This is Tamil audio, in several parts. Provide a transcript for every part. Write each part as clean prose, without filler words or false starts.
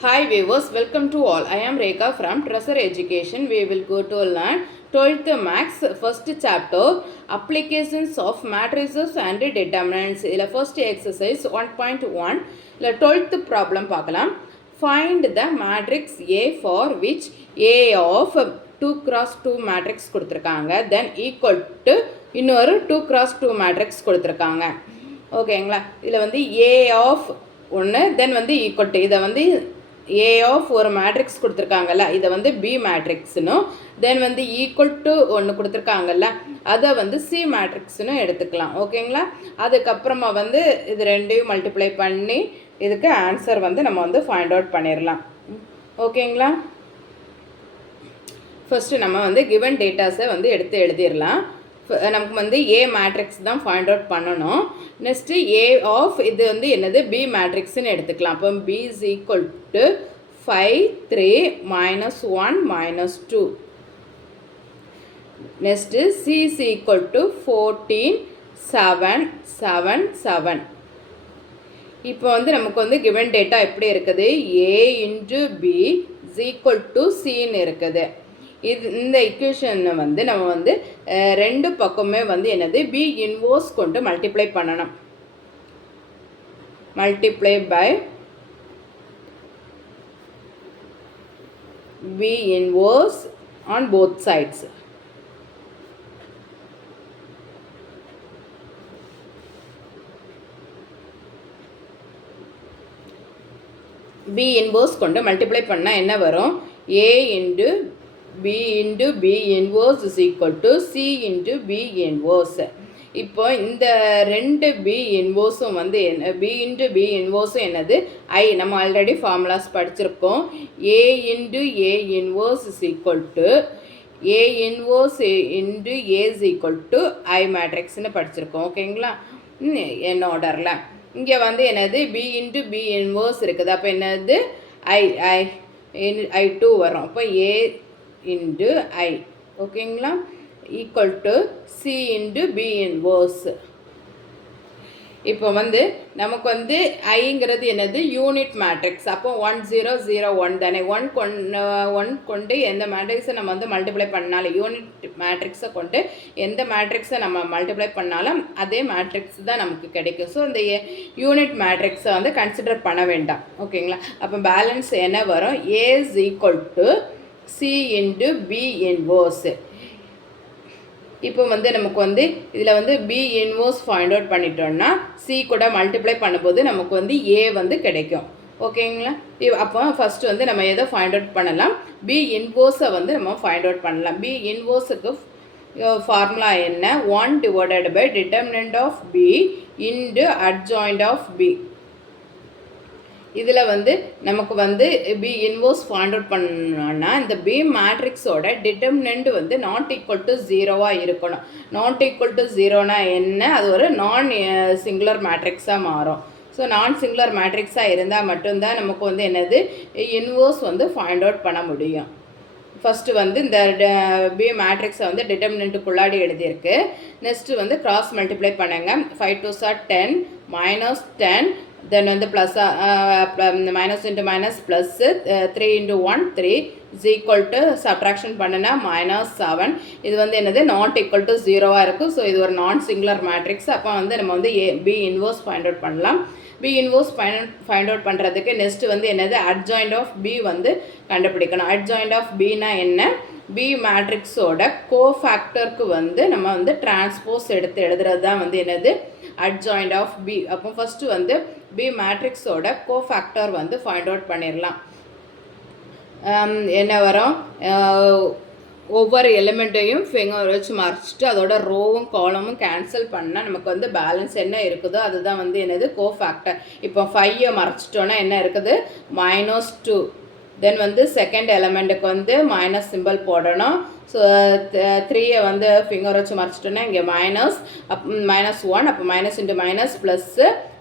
Hi viewers, welcome to all. I am Rekha from Treasure Education. We will go to learn 12th Max first chapter Applications of Matrices and Determinants. இதில் first exercise 1.1 இதில் 12th problem பார்க்கலாம். Find the matrix A for which A of 2 cross 2 matrix கொடுத்திருக்காங்க. Then equal to இன்னொரு 2 cross 2 matrix கொடுத்திருக்காங்க. ஓகேங்களா, இதில் வந்து A of ஒன்று தென் வந்து ஈக்குவல் டு இதை வந்து ஏ ஆஃப் ஒரு மேட்ரிக்ஸ் கொடுத்துருக்காங்கல்ல, இதை வந்து பி மேட்ரிக்ஸ்னும் தென் வந்து ஈக்குவல் டு ஒன்று கொடுத்துருக்காங்கல்ல அதை வந்து சி மேட்ரிக்ஸ்னு எடுத்துக்கலாம். ஓகேங்களா, அதுக்கப்புறமா வந்து இது ரெண்டையும் மல்டிப்ளை பண்ணி இதுக்கு ஆன்சர் வந்து நம்ம வந்து ஃபைண்ட் அவுட் பண்ணிடலாம். ஓகேங்களா, ஃபஸ்ட்டு நம்ம வந்து கிவன் டேட்டாஸை வந்து எடுத்து எழுதிடலாம். நமக்கு வந்து ஏ மேட்ரிக்ஸ் தான் ஃபைண்ட் அவுட் பண்ணணும். நெக்ஸ்ட்டு ஏ ஆஃப் இது வந்து என்னது பி மேட்ரிக்ஸ்ன்னு எடுத்துக்கலாம். அப்போ B is equal to 5 3 -1 -2. Next C is equal to 14 7 7 7. இப்போ வந்து நமக்கு வந்து கிவன் டேட்டா எப்படி இருக்குது, A into B is equal to சின்னு இருக்குது. இந்த இக்குவேஷனை வந்து நம்ம வந்து ரெண்டு பக்கமே வந்து என்னது பி இன்வர்ஸ் கொண்டு மல்டிப்ளை பண்ணணும். Multiply by B inverse on both sides. B inverse கொண்டு மல்டிப்ளை பண்ணால் என்ன வரும், A into B into B inverse is equal to C into B inverse. இப்போ இந்த ரெண்டு B இன்வர்ஸும் வந்து என்ன, B into B இன்வர்ஸும் என்னது I. நம்ம ஆல்ரெடி ஃபார்முலாஸ் படிச்சிருக்கோம். A into A inverse is equal to A inverse into A is equal to I மேட்ரிக்ஸ்னு படிச்சிருக்கோம். ஓகேங்களா, என்ன ஆர்டரில் இங்கே வந்து என்னது B into B inverse இருக்குது. அப்போ என்னது I2 வரும். அப்போ A into I. ஓகேங்களா, equal to C into B inverse. இப்போ வந்து நமக்கு வந்து ஐங்கிறது என்னது யூனிட் மேட்ரிக்ஸ். அப்போ 1 0 0 1 தானே. ஒன் கொண்டு எந்த மேட்ரிக்ஸை நம்ம வந்து மல்டிப்ளை பண்ணாலும், யூனிட் மேட்ரிக்ஸை கொண்டு எந்த மேட்ரிக்ஸை நம்ம மல்டிப்ளை பண்ணாலும் அதே மேட்ரிக்ஸ் தான் நமக்கு கிடைக்கும். ஸோ இந்த யூனிட் மேட்ரிக்ஸை வந்து கன்சிடர் பண்ண வேண்டாம். ஓகேங்களா, அப்போ பேலன்ஸ் என்ன வரும், A is equal to C into B inverse. இப்போ வந்து நமக்கு வந்து இதில் வந்து பி இன்வர்ஸ் ஃபைண்ட் அவுட் பண்ணிட்டோம்னா சி கூட மல்டிப்ளை பண்ணும்போது நமக்கு வந்து ஏ வந்து கிடைக்கும். ஓகேங்களா, அப்போ ஃபஸ்ட்டு வந்து நம்ம எதை ஃபைண்ட் அவுட் பண்ணலாம், பி இன்வர்ஸை வந்து நம்ம ஃபைண்ட் அவுட் பண்ணலாம். பி இன்வர்ஸுக்கு ஃபார்முலா என்ன, 1 divided by determinant of B into adjoint of B. இதில் வந்து நமக்கு வந்து பி இன்வர்ஸ் ஃபைண்ட் அவுட் பண்ணோன்னா இந்த பி மேட்ரிக்ஸோட டிட்டர்மினன்ட் வந்து நாட் ஈக்குவல் டு ஜீரோவாக இருக்கணும். நாட் ஈக்குவல் டு ஜீரோனா என்ன, அது ஒரு நான் சிங்குலர் மேட்ரிக்ஸாக மாறும். ஸோ நான் சிங்குலர் மேட்ரிக்ஸாக இருந்தால் மட்டும்தான் நமக்கு வந்து என்னது இன்வர்ஸ் வந்து ஃபைண்ட் அவுட் பண்ண முடியும். ஃபஸ்ட்டு வந்து இந்த பி மேட்ரிக்ஸை வந்து டிட்டர்மினன்ட்டுக்குள்ளாடி எழுதியிருக்கு. நெக்ஸ்ட்டு வந்து கிராஸ் மல்டிப்ளை பண்ணுங்க. 5 2 10 -10 தென் வந்து plus minus into minus plus 3 × 1 3 is equal to subtraction பண்ணுனா -7. இது வந்து என்னது நாட் ஈக்குவல் டு ஜீரோவாக இருக்கும். ஸோ இது ஒரு நான் சிங்குலர் மேட்ரிக்ஸ். அப்போ வந்து நம்ம வந்து பி இன்வர்ஸ் ஃபைண்ட் அவுட் பண்ணலாம். பி இன்வர்ஸ் ஃபைண்ட் அவுட் பண்ணுறதுக்கு நெக்ஸ்ட்டு வந்து என்னது அட்ஜாயிண்ட் ஆஃப் பி வந்து கண்டுபிடிக்கணும். அட்ஜாயிண்ட் ஆஃப் பினா என்ன, பி மேட்ரிக்ஸோட கோஃபேக்டருக்கு வந்து நம்ம வந்து டிரான்ஸ்போஸ் எடுத்து எழுதுறது தான் வந்து என்னது அட்ஜாயிண்ட் ஆஃப் பி. அப்போ ஃபஸ்ட்டு வந்து பி மேட்ரிக்ஸோட கோஃபேக்டர் வந்து ஃபைண்ட் அவுட் பண்ணிடலாம். என்ன வரும், ஒவ்வொரு எலிமெண்ட்டையும் ஃபிங்கர் வச்சு மறைச்சிட்டு அதோட ரோவும் காலமும் கேன்சல் பண்ணால் நமக்கு வந்து பேலன்ஸ் என்ன இருக்குதோ அதுதான் வந்து என்னது கோஃபேக்டர். இப்போ 5 மறைச்சிட்டோன்னா என்ன இருக்குது -2. தென் வந்து செகண்ட் எலிமெண்ட்டுக்கு வந்து மைனஸ் சிம்பிள் போடணும். ஸோ 3 வந்து ஃபிங்கர் வச்சு மறைச்சிட்டோன்னா இங்கே -1. அப்போ மைனஸ் இன்ட்டு மைனஸ்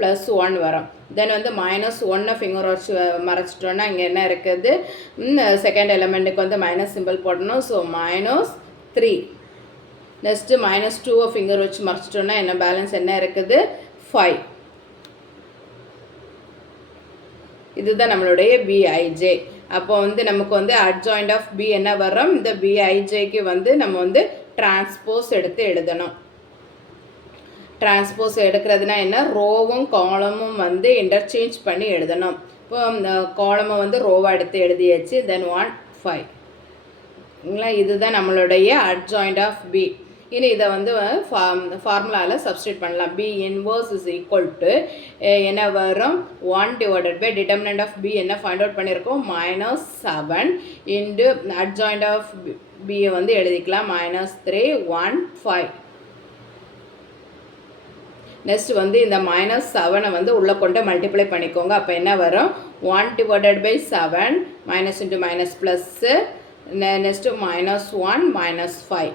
+1 வரும். தென் வந்து -1 ஃபிங்கர் வச்சு மறைச்சிட்டோன்னா இங்கே என்ன இருக்குது, செகண்ட் எலிமெண்ட்டுக்கு வந்து மைனஸ் சிம்பிள் போடணும். ஸோ -3. நெக்ஸ்ட்டு -2 ஃபிங்கர் வச்சு மறைச்சிட்டோன்னா என்ன பேலன்ஸ் என்ன இருக்குது 5. இதுதான் நம்மளுடைய பிஐஜே. அப்போ வந்து நமக்கு வந்து அட்ஜாயிண்ட் ஆஃப் பி என்ன வரும், இந்த பிஐஜேக்கு வந்து நம்ம வந்து டிரான்ஸ்போஸ் எடுத்து எழுதணும். டிரான்ஸ்போஸ் எடுக்கிறதுனா என்ன, ரோவும் காலமும் வந்து இன்டர்சேஞ்ச் பண்ணி எழுதணும். இப்போ இந்த காலமை வந்து ரோவாக எடுத்து எழுதியாச்சு. தென் 1 5 இல்லைங்களா, இதுதான் நம்மளுடைய அட்ஜாயிண்ட் ஆஃப் பி. இனி இதை வந்து ஃபார்முலாவில் சப்ஸ்டியூட் பண்ணலாம். B inverse is equal to என்ன வரும், 1 divided by determinant of B என்ன ஃபைண்ட் அவுட் பண்ணியிருக்கோம், -7 இன்டு அட்ஜாயிண்ட் ஆஃப் பியை வந்து எழுதிக்கலாம் -3 1 5. நெக்ஸ்ட் வந்து இந்த -7 வந்து உள்ளே கொண்டு மல்டிப்ளை பண்ணிக்கோங்க. அப்போ என்ன வரும், 1 divided by 7 minus into minus plus next -1 -5.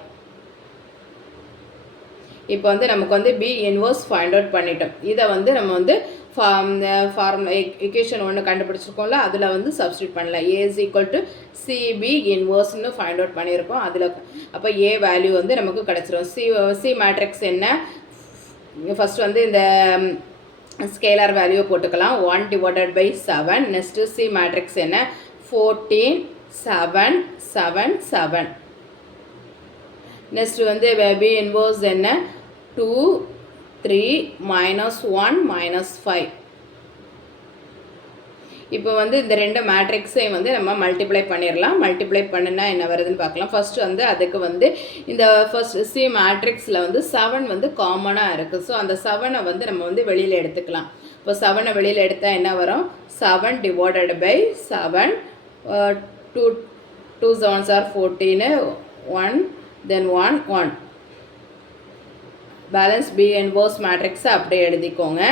இப்போ வந்து நமக்கு வந்து பி இன்வர்ஸ் ஃபைண்ட் அவுட் பண்ணிட்டோம். இதை வந்து நம்ம வந்து equation 1 கண்டுபிடிச்சிருக்கோம்ல, அதில் வந்து சப்ஸ்டியூட் பண்ணலாம். A is equal to CB இன்வர்ஸ்னு ஃபைண்ட் அவுட் பண்ணியிருக்கோம். அதில் அப்போ A வேல்யூ வந்து நமக்கு கிடச்சிரும். சி மேட்ரிக்ஸ் என்ன, ஃபஸ்ட் வந்து இந்த ஸ்கேலார் வேல்யூ போட்டுக்கலாம். 1 divided by 7. Next C matrix என்ன, 14 7 7 7. நெக்ஸ்ட் வந்து பி இன்வர்ஸ் என்ன, 2 3 -1 -5. இப்போ வந்து இந்த ரெண்டு மேட்ரிக்ஸையும் வந்து நம்ம மல்டிப்ளை பண்ணிடலாம். மல்டிப்ளை பண்ணுனா என்ன வருதுன்னு பார்க்கலாம். ஃபஸ்ட்டு வந்து அதுக்கு வந்து இந்த ஃபர்ஸ்ட் சி மேட்ரிக்ஸில் வந்து 7 வந்து காமனாக இருக்குது. ஸோ அந்த 7 வந்து நம்ம வந்து வெளியில் எடுத்துக்கலாம். இப்போ 7 வெளியில் எடுத்தால் என்ன வரும், 7 divided by 7 2 7s are 14 1 then 1 1. Balance B inverse மேட்ரிக்ஸை அப்படியே எழுதிக்கோங்க.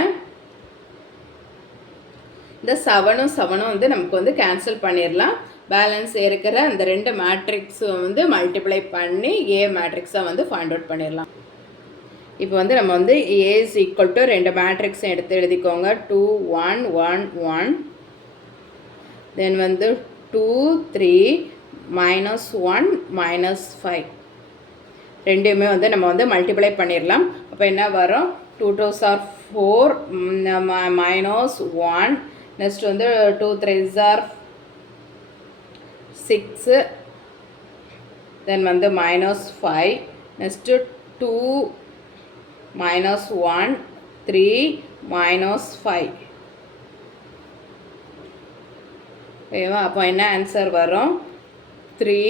இந்த 7 வந்து நமக்கு வந்து கேன்சல் பண்ணிடலாம். பேலன்ஸ் இருக்கிற அந்த ரெண்டு மேட்ரிக்ஸும் வந்து மல்டிப்ளை பண்ணி ஏ மேட்ரிக்ஸை வந்து ஃபைண்ட் அவுட் பண்ணிடலாம். இப்போ வந்து நம்ம வந்து ஏ இஸ் ஈக்குவல் டு ரெண்டு மேட்ரிக்ஸும் எடுத்து எழுதிக்கோங்க. 2 1 1 1 தென் வந்து 2 3 -1 -5. ரெண்டுமே வந்து நம்ம வந்து மல்டிப்ளை பண்ணிடலாம். அப்போ என்ன வரும், 2 2s are 4 -1. நெக்ஸ்ட் வந்து 2 3s are 6 தென் வந்து -5. நெக்ஸ்ட்டு 2 -1 3 -5. ஓகேவா, அப்போ என்ன ஆன்சர் வரும், 3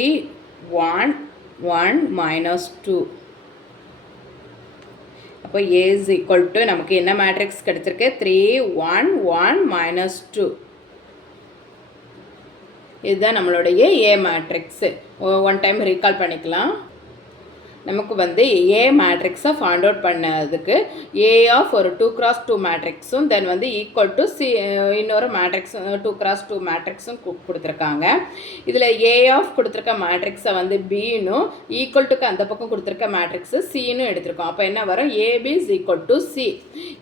1 1 -2. அப்போ A is equal to நமக்கு என்ன மேட்ரிக்ஸ் கிடச்சிருக்கு, 3 1 1 -2. இதுதான் நம்மளுடைய ஏ மேட்ரிக்ஸு. ஒன் டைம் ரீகால் பண்ணிக்கலாம். நமக்கு வந்து ஏ மேட்ரிக்ஸை ஃபைண்ட் அவுட் பண்ணதுக்கு ஏ ஆஃப் ஒரு 2x2 மேட்ரிக்ஸும் தென் வந்து ஈக்குவல் டு சி இன்னொரு மேட்ரிக்ஸும் 2x2 மேட்ரிக்ஸும் கொடுத்துருக்காங்க. இதில் ஏ ஆஃப் கொடுத்துருக்க மேட்ரிக்ஸை வந்து பின்னும் ஈக்குவல் டுக்கு அந்த பக்கம் கொடுத்துருக்க மேட்ரிக்ஸு சின்னு எடுத்திருக்கோம். அப்போ என்ன வரும், AB is equal to C.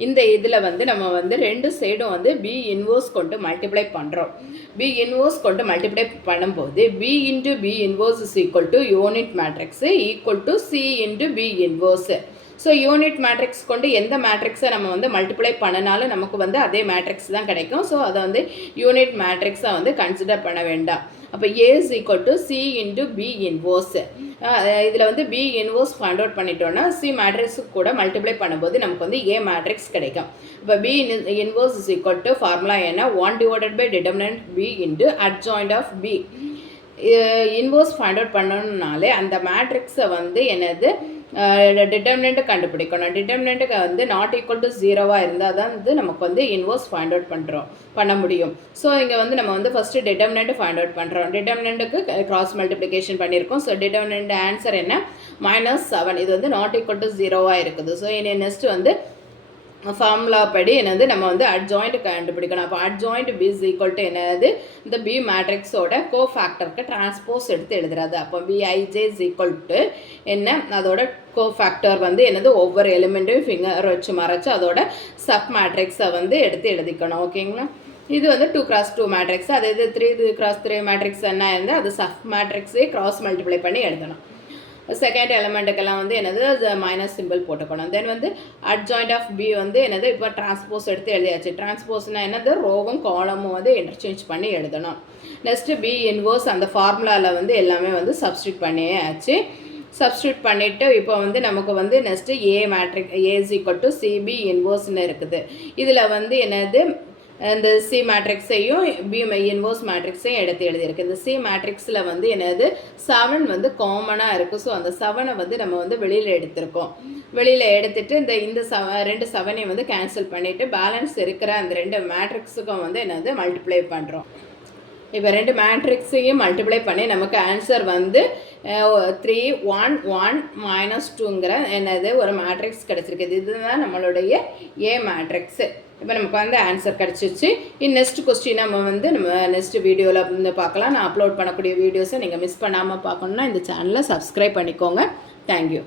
இந்த இதில் வந்து நம்ம வந்து ரெண்டு சைடும் வந்து பி இன்வர்ஸ் கொண்டு மல்டிப்ளை பண்ணுறோம். பி இன்வர்ஸ் கொண்டு மல்டிப்ளை பண்ணும்போது B into B inverse is equal to unit matrix equal to C into B inverse. So unit matrix கொண்டு எந்த மேட்ரிக்ஸை நம்ம வந்து மல்டிப்ளை பண்ணினாலும் நமக்கு வந்து அதே மேட்ரிக்ஸ் தான் கிடைக்கும். ஸோ அதை வந்து யூனிட் மேட்ரிக்ஸை வந்து கன்சிடர் பண்ண வேண்டாம். அப்போ A is equal to C into B inverse. இதில் வந்து B inverse ஃபைண்ட் அவுட் பண்ணிட்டோன்னா C மேட்ரிக்ஸு கூட மல்டிப்ளை பண்ணும்போது நமக்கு வந்து A மேட்ரிக்ஸ் கிடைக்கும். இப்போ B inverse is equal to formula என்ன, 1 divided by determinant B into adjoint of B. Inverse find out பண்ணணும்னாலே அந்த மேட்ரிக்ஸை வந்து என்னது டிட்டர்மினன்ட் கண்டுபிடிக்கணும். டிட்டர்மினன்ட்டுக்கு வந்து நாட் ஈக்குவல் டு 0வாக இருந்தால் தான் வந்து நமக்கு வந்து இன்வர்ஸ் ஃபைண்ட் அவுட் பண்ண முடியும். ஸோ இங்கே வந்து நம்ம வந்து ஃபஸ்ட்டு டிட்டர்மினன்ட் ஃபைண்ட் அவுட் பண்ணுறோம். டிட்டர்மினன்ட்டுக்கு கிராஸ் மல்டிப்ளிகேஷன் பண்ணியிருக்கோம். ஸோ டிட்டர்மினன்ட் ஆன்சர் என்ன, -7. இது வந்து நாட் ஈக்குவல் டு 0வாக இருக்குது. ஸோ இனி நெக்ஸ்ட்டு வந்து ஃபார்முலா படி என்னது நம்ம வந்து அட்ஜாயிண்ட் கண்டுபிடிக்கணும். அப்போ adjoint B is equal to என்னது, இந்த பி மேட்ரிக்ஸோட கோஃபேக்டருக்கு டிரான்ஸ்போஸ் எடுத்து எழுதுறது. அப்போ பிஐஜே இஸ் ஈக்குவல் டு என்ன, அதோட கோஃபேக்டர் வந்து என்னது ஒவ்வொரு எலிமெண்ட்டையும் ஃபிங்கர் வச்சு மறைச்சு அதோட சப் மேட்ரிக்ஸை வந்து எடுத்து எழுதிக்கணும். ஓகேங்களா, இது வந்து 2x2 மேட்ரிக்ஸ். அது இது 3x3 மேட்ரிக்ஸ் என்ன இருந்தால் அது சப் மேட்ரிக்ஸே கிராஸ் மல்டிப்ளை பண்ணி எழுதணும். செகண்ட் எலமெண்ட்டுக்கெல்லாம் வந்து என்னது மைனஸ் சிம்பிள் போட்டுக்கணும். தென் வந்து அட்ஜாயிண்ட் ஆஃப் பி வந்து என்னது இப்போ டிரான்ஸ்போஸ் எடுத்து எழுதியாச்சு. டிரான்ஸ்போஸ்னால் என்னது ரோவும் காலமும் வந்து இன்டர்சேஞ்ச் பண்ணி எழுதணும். நெக்ஸ்ட்டு பி இன்வர்ஸ் அந்த ஃபார்முலாவில் வந்து எல்லாமே வந்து சப்ஸ்டியூட் பண்ணியாச்சு. சப்ஸ்டியூட் பண்ணிவிட்டு இப்போ வந்து நமக்கு வந்து next A matrix A is equal to CB இன்வர்ஸ்னு இருக்குது. இதில் வந்து என்னது இந்த சி மேட்ரிக்ஸையும் பி இன்வர்ஸ் மேட்ரிக்ஸையும் எடுத்து எழுதியிருக்கு. இந்த சி மேட்ரிக்ஸில் வந்து என்னது 7 வந்து காமனாக இருக்குது. ஸோ அந்த 7 வந்து நம்ம வந்து வெளியில் எடுத்திருக்கோம். வெளியில் எடுத்துகிட்டு இந்த 2 7ஐயும் வந்து கேன்சல் பண்ணிவிட்டு பேலன்ஸ் இருக்கிற அந்த 2 மேட்ரிக்ஸுக்கும் வந்து என்னது மல்டிப்ளை பண்ணுறோம். இப்போ 2 மேட்ரிக்ஸையும் மல்டிப்ளை பண்ணி நமக்கு ஆன்சர் வந்து 3 1 1 -2ங்கிற என்னது ஒரு மேட்ரிக்ஸ் கிடச்சிருக்குது. இதுதான் நம்மளுடைய ஏ மேட்ரிக்ஸு. இப்போ நமக்கு வந்து ஆன்சர் கிடச்சிருச்சு. நெக்ஸ்ட் கொஸ்டின் நம்ம நெக்ஸ்ட் வீடியோவில் வந்து பார்க்கலாம். நான் அப்லோட் பண்ணக்கூடிய வீடியோஸை நீங்கள் மிஸ் பண்ணாமல் பார்க்கணுன்னா இந்த சேனலை சப்ஸ்கிரைப் பண்ணிக்கோங்க. தேங்க்யூ.